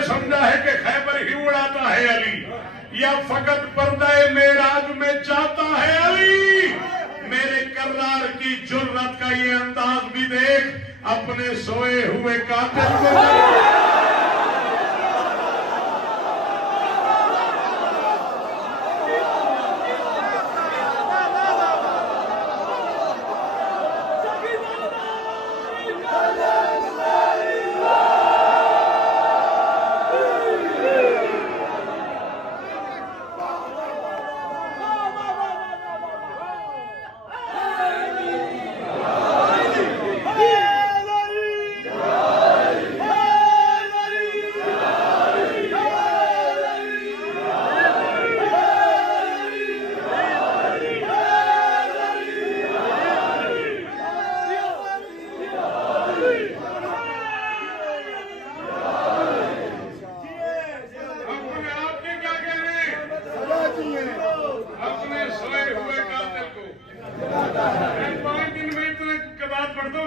ये समझा है कि खैबर ही उड़ाता है अली, या फकत पर्दाए मेराज में जाता है अली। मेरे कर्रार की जुर्रत का ये अंदाज भी देख, अपने सोए हुए कातिल को।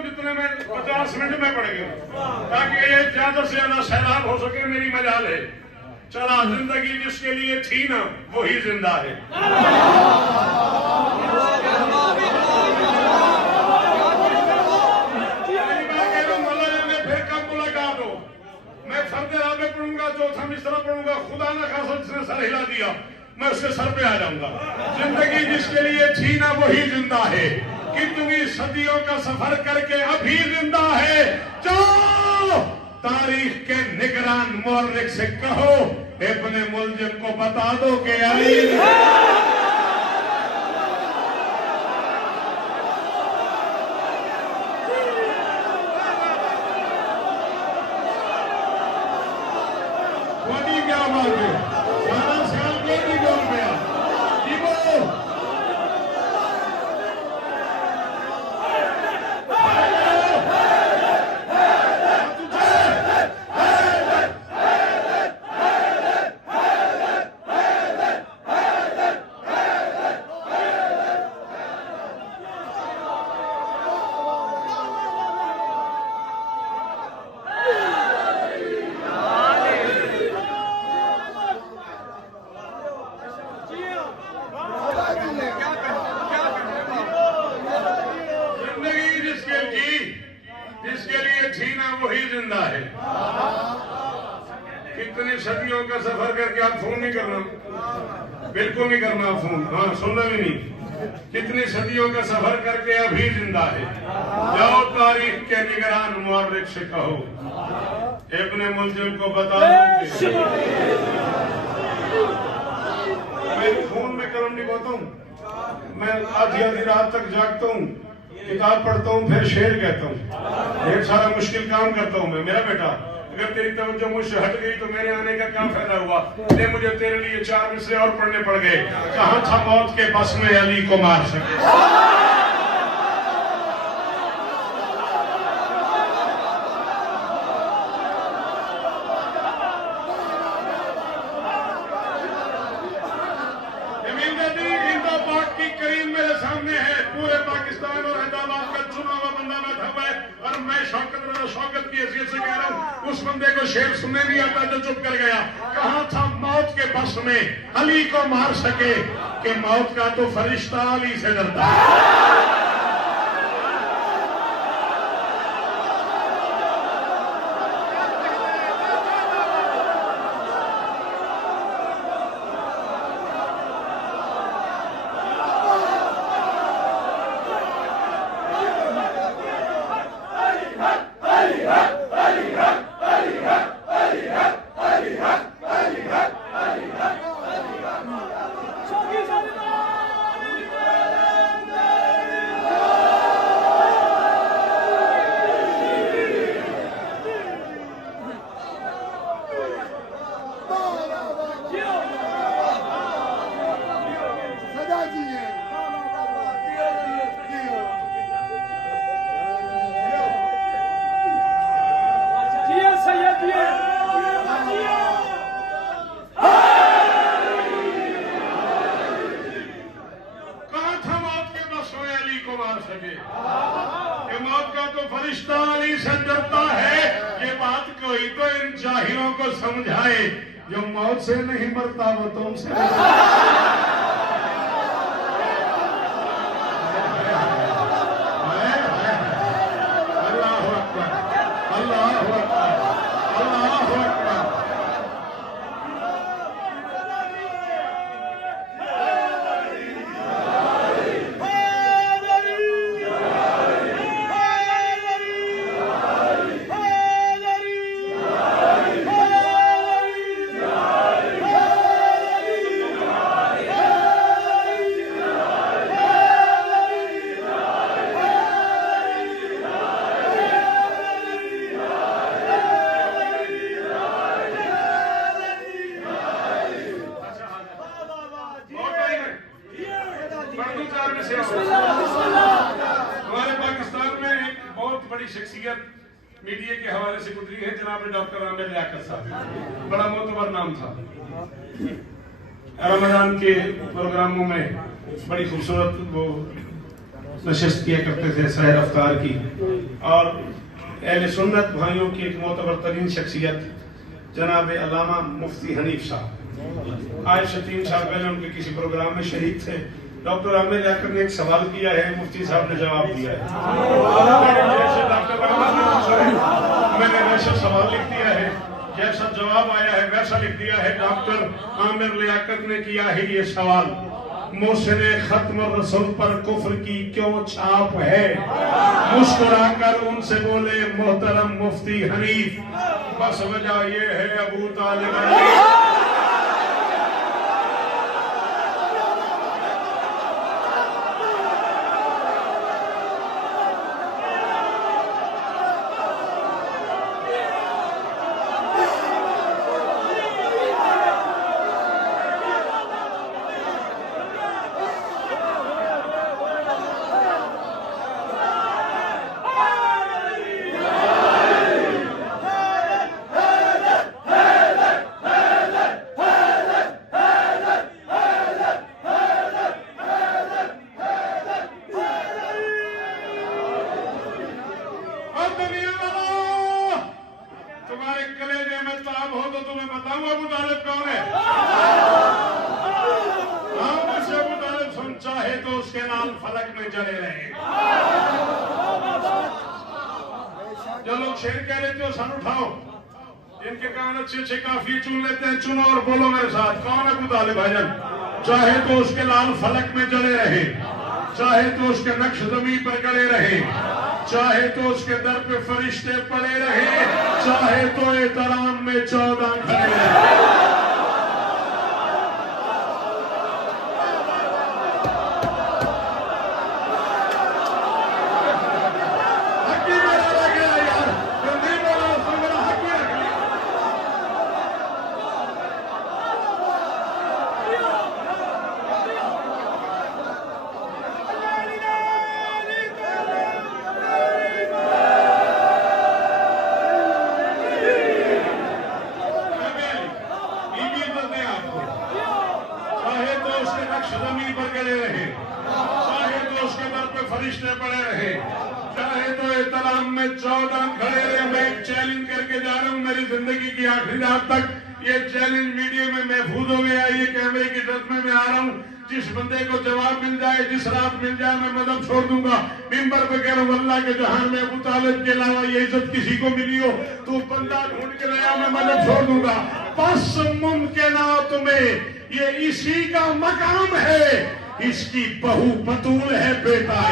जितने में 50 मिनट में पड़ गए, ताकि ये ज्यादा से ज्यादा सैलाब हो सके। मेरी मजाल है। चला, जिंदगी जिसके लिए थी ना वही जिंदा है। फिर कब मुलाकात हो, मैं फर्द राबे पढ़ूंगा, चौथा मिसरा पढ़ूंगा, खुदा न खासा जिसने सर हिला दिया मैं उसके सर पे आ जाऊंगा। जिंदगी जिसके लिए थी ना वही जिंदा है। कितनी सदियों का सफर करके अभी जिंदा है। जाओ तारीख के निगरान मौर्रिख से कहो, अपने मुलजिम को बता दो कि अली क्या बात है। 12 साल को भी बोल गया जिंदा है। कितनी सदियों का सफर करके आप फोन नहीं करना, बिल्कुल नहीं करना फोन, हाँ सुनना भी नहीं। कितनी सदियों का सफर करके अभी जिंदा है। जाओ तारीख के निगरान मौर्रिख से कहो, अपने मुलजिम को बता दो। मैं फोन में कलम निभाता हूँ, मैं आधी रात तक जागता हूँ, किताब पढ़ता हूँ, फिर शेर कहता हूँ, ढेर सारा मुश्किल काम करता हूँ मैं। मेरा बेटा, अगर तेरी तवज्जो मुझसे हट गई तो मेरे आने का क्या फायदा हुआ। मुझे तेरे लिए 4 मिसरे और पढ़ने पड़ गए। कहाँ था मौत के बस में अली को मार सके। करीम मेरे सामने है, पूरे पाकिस्तान और हैदराबाद का चुना हुआ बंदा बैठा हुआ है, और मैं शौकत की हैसियत से कह रहा हूँ, उस बंदे को शेर सुनने नहीं आता जो चुप कर गया। कहाँ था मौत के बस में अली को मार सके, कि मौत का तो फरिश्ता अली से डरता है। मौत का तो फरिश्ता अली से डरता है। ये बात को कोई तो इन जाहिलों को समझाए, जो मौत से नहीं मरता वो तुमसे हमारे पाकिस्तान में एक बहुत बड़ी शख्सियत मीडिया के हवाले से गुजरी है, जनाब डॉक्टर आमिर लियाकत साहब। बड़ा मोतबर नाम था। रमजान के प्रोग्रामों में बड़ी खूबसूरत वो नशिस्त किया करते थे, सहर अफ्तार की। और अहले सुन्नत भाइयों की एक मोतबर तरीन शख्सियत जनाब अल्लामा मुफ्ती हनीफ साहब, आज से 3 साल पहले उनके किसी प्रोग्राम में शरीक थे। डॉक्टर आमिर लियाकत ने एक सवाल किया है, मुफ्ती साहब ने जवाब दिया है। मैंने वैसा सवाल लिख दिया है, जैसा जवाब आया है वैसा लिख दिया है। डॉक्टर आमिर लियाकत ने किया है ये सवाल, मोहसिने खत्म रसूल पर कुफ्र की क्यों छाप है? मुस्कुराकर उनसे बोले मोहतरम मुफ्ती हनीफ, बस वजह ये है अबू तालिब। तुम्हारे कलेजे में ताब हो तो तुम्हें बताऊं अबू तालिब कौन है? मुझसे अबू तालिब सुन, चाहे तो उसके नाम फलक में जले रहे। जो लोग शेर कह रहे थे सन उठाओ, जिनके कान अच्छे अच्छे काफी चुन लेते हैं, चुनो और बोलो मेरे साथ, कौन अबू तालिब भाईजान? चाहे तो उसके लाल फलक में जले रहे, चाहे तो उसके नक्श जमीन पर गड़े रहे, चाहे तो उसके दर पे फरिश्ते पड़े रहे, चाहे तो एहतराम में 14 खड़े रहे। जमीन पर गड़े रहे, चाहे तो उसके दर पे फरिश्ते पड़े रहे, चाहे तो एहतराम में 14 खड़े रहे। मैं चैलेंज करके जा रहा हूँ, मेरी जिंदगी की आखिरी रात तक ये चैलेंज मीडिया में महफूज हो गया। ये कैमरे की जज्बे में आ रहा हूँ, जिस बंदे को जवाब मिल जाए, जिस रात मिल जाए, मैं मदद छोड़ दूंगा। मिंबर पे कह रहा हूँ, अल्लाह के जहान में अबू तालिब के अलावा ये इज्जत किसी को मिली हो तो बंदा ढूंढ के लाया, मैं मदद छोड़ दूंगा। बस मुमकिनात में ये इसी का मकाम है, इसकी बहू बतूल है बेटा।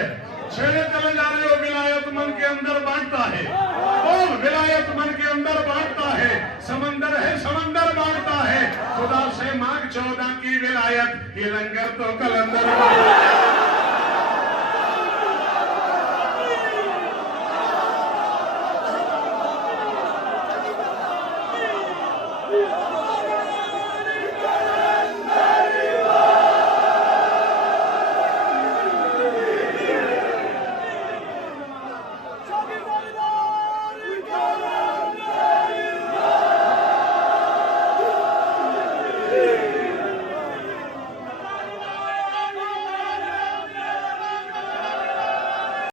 है। छेड़े चले जा रहे हो, विलायत मन के अंदर बांटता है। बोल, विलायत मन के अंदर बांटता है। समंदर है, समंदर बांटता है। खुदा से मांग 14 की विलायत, ये लंगर तो कलंदर